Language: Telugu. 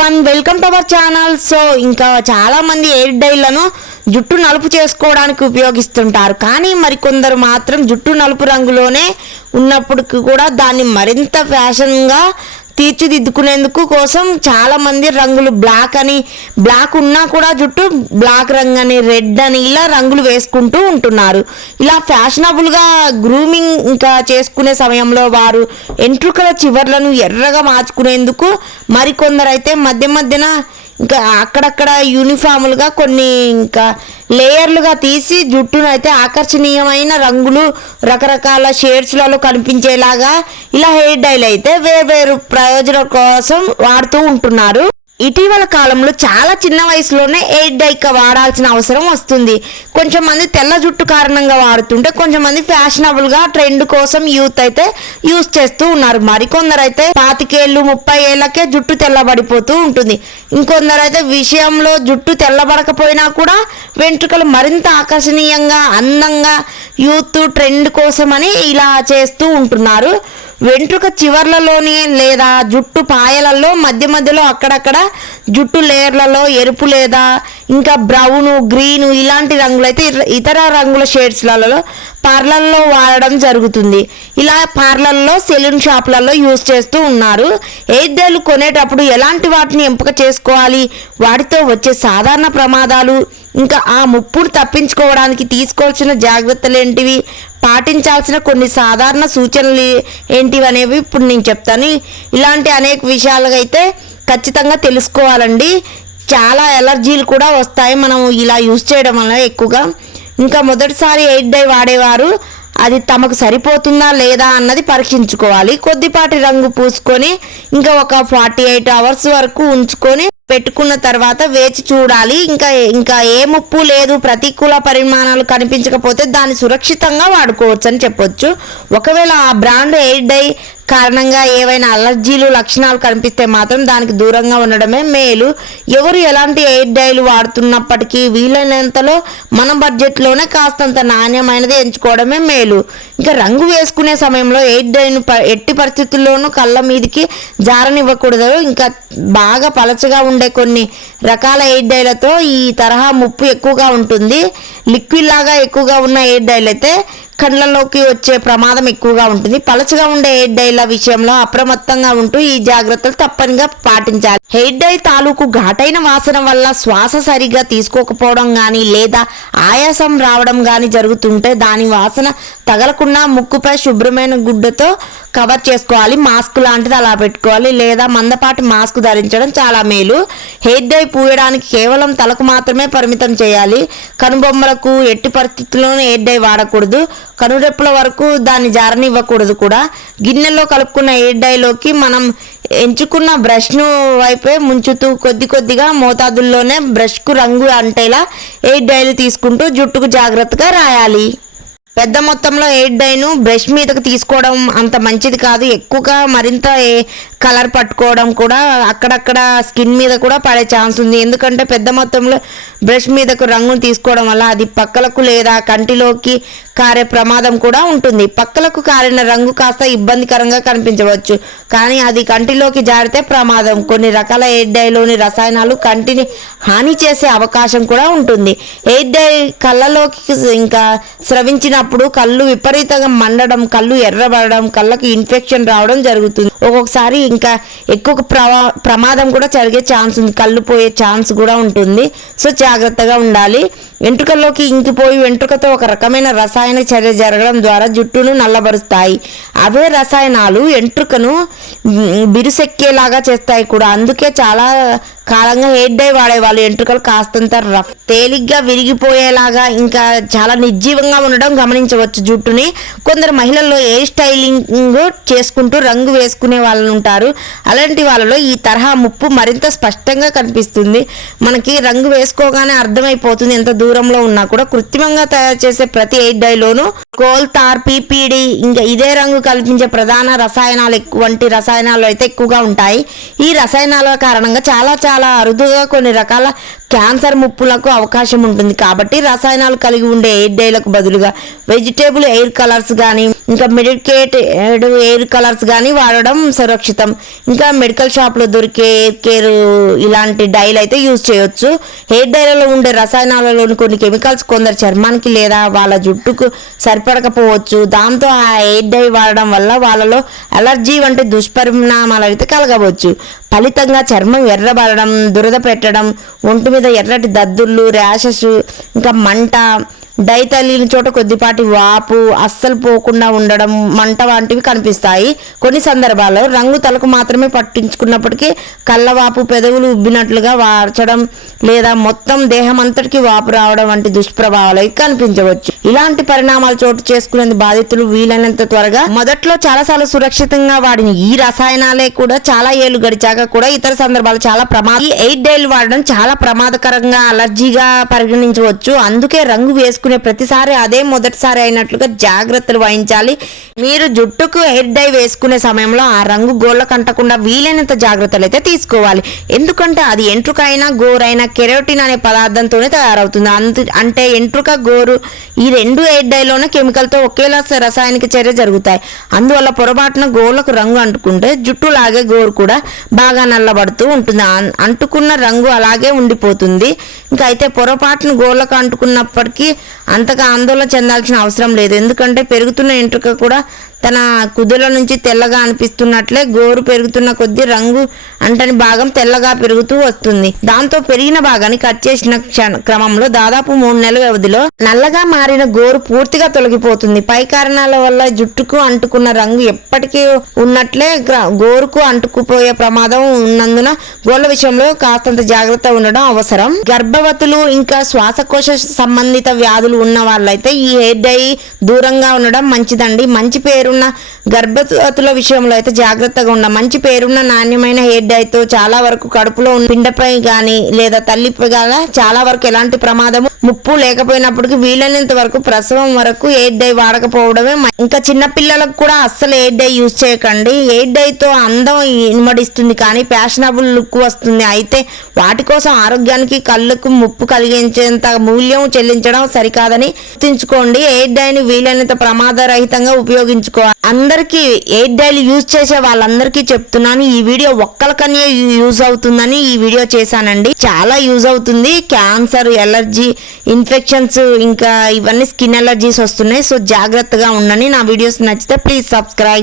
One welcome to our channel so ఇంకా చాలా మంది ఎయిర్ డైలను జుట్టు నలుపు చేసుకోవడానికి ఉపయోగిస్తుంటారు. కానీ మరికొందరు మాత్రం జుట్టు నలుపు రంగులోనే ఉన్నప్పటికీ కూడా దాన్ని మరింత ఫ్యాషన్గా తీర్చిదిద్దుకునేందుకు కోసం చాలా మంది రంగులు బ్లాక్ అని బ్లాక్ ఉన్నా కూడా జుట్టు బ్లాక్ రంగు అని రెడ్ అని ఇలా రంగులు వేసుకుంటూ ఉంటున్నారు. ఇలా ఫ్యాషనబుల్గా గ్రూమింగ్ ఇంకా చేసుకునే సమయంలో వారు ఎంట్రుకల చివర్లను ఎర్రగా మార్చుకునేందుకు మరికొందరైతే మధ్య మధ్యన ఇంకా అక్కడక్కడ యూనిఫామ్లుగా కొన్ని ఇంకా లేయర్లుగా తీసి జుట్టును అయితే ఆకర్షణీయమైన రంగులు రకరకాల షేడ్స్లలో కనిపించేలాగా ఇలా హెయిర్ డైల్ అయితే వేరు ప్రయోజనం కోసం వాడుతూ ఉంటున్నారు. ఇటీవల కాలంలో చాలా చిన్న వయసులోనే ఎయిర్ డైక వాడాల్సిన అవసరం వస్తుంది. కొంచెం మంది తెల్ల జుట్టు కారణంగా వాడుతుంటే కొంచెం మంది ట్రెండ్ కోసం యూత్ అయితే యూస్ చేస్తూ ఉన్నారు. మరికొందరు అయితే పాతికేళ్ళు ముప్పై ఏళ్ళకే జుట్టు తెల్లబడిపోతూ ఉంటుంది. ఇంకొందరు అయితే విషయంలో జుట్టు తెల్లబడకపోయినా కూడా వెంట్రుకలు మరింత ఆకర్షణీయంగా అందంగా యూత్ ట్రెండ్ కోసమని ఇలా చేస్తూ ఉంటున్నారు. వెంట్రుక చివర్లలోని లేదా జుట్టు పాయలలో మధ్య మధ్యలో అక్కడక్కడ జుట్టు లేయర్లలో ఎరుపు లేదా ఇంకా బ్రౌను గ్రీను ఇలాంటి రంగులు అయితే ఇతర- ఇతర రంగుల షేడ్స్లలో పార్లర్లో వాడడం జరుగుతుంది. ఇలా పార్లర్లో సెలూన్ షాప్లలో యూస్ చేస్తూ ఉన్నారు. ఎయిర్ కొనేటప్పుడు ఎలాంటి వాటిని ఎంపిక చేసుకోవాలి? వాటితో వచ్చే సాధారణ ప్రమాదాలు ఇంకా ఆ ముప్పును తప్పించుకోవడానికి తీసుకోవాల్సిన జాగ్రత్తలు ఏంటివి పాటించాల్సిన కొన్ని సాధారణ సూచనలు ఏంటివి అనేవి ఇప్పుడు నేను చెప్తాను. ఇలాంటి అనేక విషయాలుగా అయితే ఖచ్చితంగా తెలుసుకోవాలండి. చాలా ఎలర్జీలు కూడా వస్తాయి మనం ఇలా యూస్ చేయడం వల్ల ఎక్కువగా. ఇంకా మొదటిసారి ఎయిట్ డై వాడేవారు అది తమకు సరిపోతుందా లేదా అన్నది పరీక్షించుకోవాలి. కొద్దిపాటి రంగు పూసుకొని ఇంకా ఒక ఫార్టీ ఎయిట్ అవర్స్ వరకు ఉంచుకొని పెట్టుకున్న తర్వాత వేచి చూడాలి. ఇంకా ఇంకా ఏ ముప్పు లేదు. ప్రతికూల పరిమాణాలు కనిపించకపోతే దాన్ని సురక్షితంగా వాడుకోవచ్చు అని చెప్పొచ్చు. ఒకవేళ ఆ బ్రాండ్ ఎయిర్ డై కారణంగా ఏవైనా అలర్జీలు లక్షణాలు కనిపిస్తే మాత్రం దానికి దూరంగా ఉండడమే మేలు. ఎవరు ఎలాంటి ఎయిర్ డైలు వాడుతున్నప్పటికీ వీలైనంతలో మన బడ్జెట్లోనే కాస్తంత నాణ్యమైనది ఎంచుకోవడమే మేలు. ఇంకా రంగు వేసుకునే సమయంలో ఎయిర్ డైను ప- ఎట్టి పరిస్థితుల్లోనూ కళ్ళ మీదకి జారనివ్వకూడదు. ఇంకా బాగా పలచగా ఉండే కొన్ని రకాల ఎయిర్ డైలతో ఈ తరహా ముప్పు ఎక్కువగా ఉంటుంది. లిక్విడ్ లాగా ఎక్కువగా ఉన్న ఎయిర్ డైలు అయితే కళ్ళల్లోకి వచ్చే ప్రమాదం ఎక్కువగా ఉంటుంది. పలచగా ఉండే హెయిర్ డైల విషయంలో అప్రమత్తంగా ఉంటూ ఈ జాగ్రత్తలు తప్పనిగా పాటించాలి. హెయిర్ డై తాలూకు ఘాటైన వాసన వల్ల శ్వాస సరిగ్గా తీసుకోకపోవడం కానీ లేదా ఆయాసం రావడం కానీ జరుగుతుంటే దాని వాసన తగలకుండా ముక్కుపై శుభ్రమైన గుడ్డతో కవర్ చేసుకోవాలి. మాస్క్ లాంటిది అలా పెట్టుకోవాలి. లేదా మందపాటి మాస్క్ ధరించడం చాలా మేలు. హెయిర్ డై పూయడానికి కేవలం తలకు మాత్రమే పరిమితం చేయాలి. కనుబొమ్మలకు ఎట్టి పరిస్థితుల్లోనూ హెయిర్ డై వాడకూడదు. కనురెప్పుల వరకు దాన్ని జారనివ్వకూడదు కూడా. గిన్నెలో కలుపుకున్న హెయిర్ డైలోకి మనం ఎంచుకున్న బ్రష్ను వైపే ముంచుతూ కొద్ది కొద్దిగా మోతాదుల్లోనే బ్రష్కు రంగు అంటేలా ఎయిర్ డైలు తీసుకుంటూ జుట్టుకు జాగ్రత్తగా రాయాలి. పెద్ద మొత్తంలో ఎయిర్ డైను బ్రష్ మీదకు తీసుకోవడం అంత మంచిది కాదు. ఎక్కువగా మరింత కలర్ పట్టుకోవడం కూడా అక్కడక్కడ స్కిన్ మీద కూడా పడే ఛాన్స్ ఉంది. ఎందుకంటే పెద్ద మొత్తంలో బ్రష్ మీదకు రంగును తీసుకోవడం వల్ల అది పక్కలకు లేదా కంటిలోకి కారే ప్రమాదం కూడా ఉంటుంది. పక్కలకు కారిన రంగు కాస్త ఇబ్బందికరంగా కనిపించవచ్చు. కానీ అది కంటిలోకి జారితే ప్రమాదం. కొన్ని రకాల ఎయిర్ డైలోని రసాయనాలు కంటిని హాని చేసే అవకాశం కూడా ఉంటుంది. ఎయిర్ డై కళ్ళలోకి ఇంకా స్రవించినప్పుడు కళ్ళు విపరీతంగా మండడం కళ్ళు ఎర్రబడడం కళ్ళకు ఇన్ఫెక్షన్ రావడం జరుగుతుంది. ఒక్కొక్కసారి ఇంకా ఎక్కువ ప్రవా ప్రమాదం కూడా జరిగే ఛాన్స్ ఉంది. కళ్ళు పోయే ఛాన్స్ కూడా ఉంటుంది. సో జాగ్రత్తగా ఉండాలి. వెంట్రుకల్లోకి ఇంకిపోయి వెంట్రుకతో ఒక రకమైన రసాయన చర్య జరగడం ద్వారా జుట్టును నల్లబరుస్తాయి. అవే రసాయనాలు వెంట్రుకను బిరుసెక్కేలాగా చేస్తాయి కూడా. అందుకే చాలా కాలంగా హెయిర్ డై వాడేవాళ్ళు వెంట్రుకలు కాస్తంత రఫ్. తేలిగ్గా విరిగిపోయేలాగా ఇంకా చాలా నిర్జీవంగా ఉండడం గమనించవచ్చు జుట్టుని. కొందరు మహిళల్లో హెయిర్ స్టైలింగ్ చేసుకుంటూ రంగు వేసుకునే వాళ్ళు ఉంటారు. అలాంటి వాళ్ళలో ఈ తరహా ముప్పు మరింత స్పష్టంగా కనిపిస్తుంది. మనకి రంగు వేసుకోగానే అర్థమైపోతుంది ఎంత దూరం దూరంలో ఉన్నా కూడా కృత్రిమంగా తయారు చేసే ప్రతి ఎయిట్ డైలోనూ కోల్ తార్ పీపీడి ఇంకా ఇదే రంగు కల్పించే ప్రధాన రసాయనాలు వంటి రసాయనాలు అయితే ఎక్కువగా ఉంటాయి. ఈ రసాయనాల కారణంగా చాలా చాలా అరుదుగా కొన్ని రకాల క్యాన్సర్ ముప్పులకు అవకాశం ఉంటుంది. కాబట్టి రసాయనాలు కలిగి ఉండే ఎయిర్ డైలకు బదులుగా వెజిటేబుల్ ఎయిర్ కలర్స్ కానీ ఇంకా మెడికేట్ ఎయిర్ కలర్స్ కానీ వాడడం సురక్షితం. ఇంకా మెడికల్ షాప్లో దొరికే ఎయిర్ కేర్ ఇలాంటి డైలు అయితే యూజ్ చేయొచ్చు. హెయిర్ డైలలో ఉండే రసాయనాలలోని కొన్ని కెమికల్స్ కొందరు చర్మానికి లేదా వాళ్ళ జుట్టుకు ఏర్పడకపోవచ్చు దాంతో ఆ ఎయిడ్ డై వాడడం వల్ల వాళ్ళలో అలర్జీ వంటి దుష్పరిణామాలు అయితే కలగవచ్చు. ఫలితంగా చర్మం ఎర్రబడడం దురద పెట్టడం ఒంటి మీద ఎర్రటి దద్దుర్లు ర్యాషెస్ ఇంకా మంట డై తల్లిన చోట కొద్దిపాటి వాపు అస్సలు పోకుండా ఉండడం మంట వంటివి కనిపిస్తాయి. కొన్ని సందర్భాల్లో రంగు తలకు మాత్రమే పట్టించుకున్నప్పటికీ కళ్ళవాపు పెదవులు ఉబ్బినట్లుగా వార్చడం లేదా మొత్తం దేహం అంతటికి వాపు రావడం వంటి దుష్ప్రభావాలు అయితే కనిపించవచ్చు. ఇలాంటి పరిణామాలు చోటు చేసుకునేందుకు బాధితులు వీలైనంత త్వరగా మొదట్లో చాలాసార్లు సురక్షితంగా వాడిన ఈ రసాయనాలే కూడా చాలా ఏళ్ళు గడిచాక కూడా ఇతర సందర్భాలు చాలా ప్రమాదం ఈ ఎయిట్ డైల్ వాడడం చాలా ప్రమాదకరంగా అలర్జీగా పరిగణించవచ్చు. అందుకే రంగు వేసుకునే ప్రతిసారి అదే మొదటిసారి అయినట్లుగా జాగ్రత్తలు వహించాలి. మీరు జుట్టుకు హెయిర్ డై వేసుకునే సమయంలో ఆ రంగు గోళ్ళకు అంటకుండా వీలైనంత జాగ్రత్తలు అయితే తీసుకోవాలి. ఎందుకంటే అది ఎంట్రుక అయినా గోరైనా కెరోటిన్ అనే పదార్థంతోనే తయారవుతుంది. అందు అంటే ఎంట్రుక గోరు ఈ రెండు ఎయిర్ డైలోనే కెమికల్తో ఒకేలా రసాయనిక చర్య జరుగుతాయి. అందువల్ల పొరపాటున గోళ్ళకు రంగు అంటుకుంటే జుట్టు లాగే గోరు కూడా బాగా నల్లబడుతూ ఉంటుంది. అంటుకున్న రంగు అలాగే ఉండిపోతుంది. ఇంకా అయితే పొరపాటున గోళ్ళకు అంటుకున్నప్పటికీ అంతగా ఆందోళన చెందాల్సిన అవసరం లేదు. ఎందుకంటే పెరుగుతున్న ఎంట్రుక కూడా తన కుదుల నుంచి తెల్లగా అనిపిస్తున్నట్లే గోరు పెరుగుతున్న కొద్దీ రంగు అంటని భాగం తెల్లగా పెరుగుతూ వస్తుంది. దాంతో పెరిగిన భాగాన్ని కట్ చేసిన క్షణ క్రమంలో దాదాపు మూడు నెలల వ్యవధిలో నల్లగా మారిన గోరు పూర్తిగా తొలగిపోతుంది. పై కారణాల వల్ల జుట్టుకు అంటుకున్న రంగు ఎప్పటికీ ఉన్నట్లే గోరుకు అంటుకుపోయే ప్రమాదం ఉన్నందున గోళ్ళ విషయంలో కాస్తంత జాగ్రత్త ఉండడం అవసరం. గర్భవతులు ఇంకా శ్వాసకోశ సంబంధిత వ్యాధులు ఉన్న వాళ్ళైతే ఈ హెయిర్ డై దూరంగా ఉండడం మంచిదండి. మంచి పేరు పేరున్న గర్భవతుల విషయంలో అయితే జాగ్రత్తగా ఉండ. మంచి పేరున్న నాణ్యమైన హెయిర్ డైతో చాలా వరకు కడుపులో ఉన్న పిండపై కానీ లేదా తల్లి గాని చాలా వరకు ఎలాంటి ప్రమాదము ముప్పు లేకపోయినప్పటికీ వీలైనంత వరకు ప్రసవం వరకు ఎయిర్ డై వాడకపోవడమే ఇంకా చిన్న పిల్లలకు కూడా అస్సలు ఎయిర్ డై యూజ్ చేయకండి. ఎయిర్ డైతో అందం ఇమ్మడిస్తుంది కానీ ఫ్యాషనబుల్ లుక్ వస్తుంది. అయితే వాటి కోసం ఆరోగ్యానికి కళ్ళకు ముప్పు కలిగించేంత మూల్యం చెల్లించడం సరికాదని గుర్తుంచుకోండి. ఎయిర్ డైని వీలైనంత ప్రమాదరహితంగా ఉపయోగించుకో అందరికీ ఎయిర్ డైలీ యూజ్ చేసే వాళ్ళందరికీ చెప్తున్నాను ఈ వీడియో ఒక్కరికనే యూజ్ అవుతుందని ఈ వీడియో చేశానండి. చాలా యూజ్ అవుతుంది. క్యాన్సర్ ఎలర్జీ ఇన్ఫెక్షన్స్ ఇంకా ఇవన్నీ స్కిన్ ఎలర్జీస్ వస్తున్నాయి. సో జాగ్రత్తగా ఉండండి. నా వీడియోస్ నచ్చితే ప్లీజ్ సబ్స్క్రైబ్.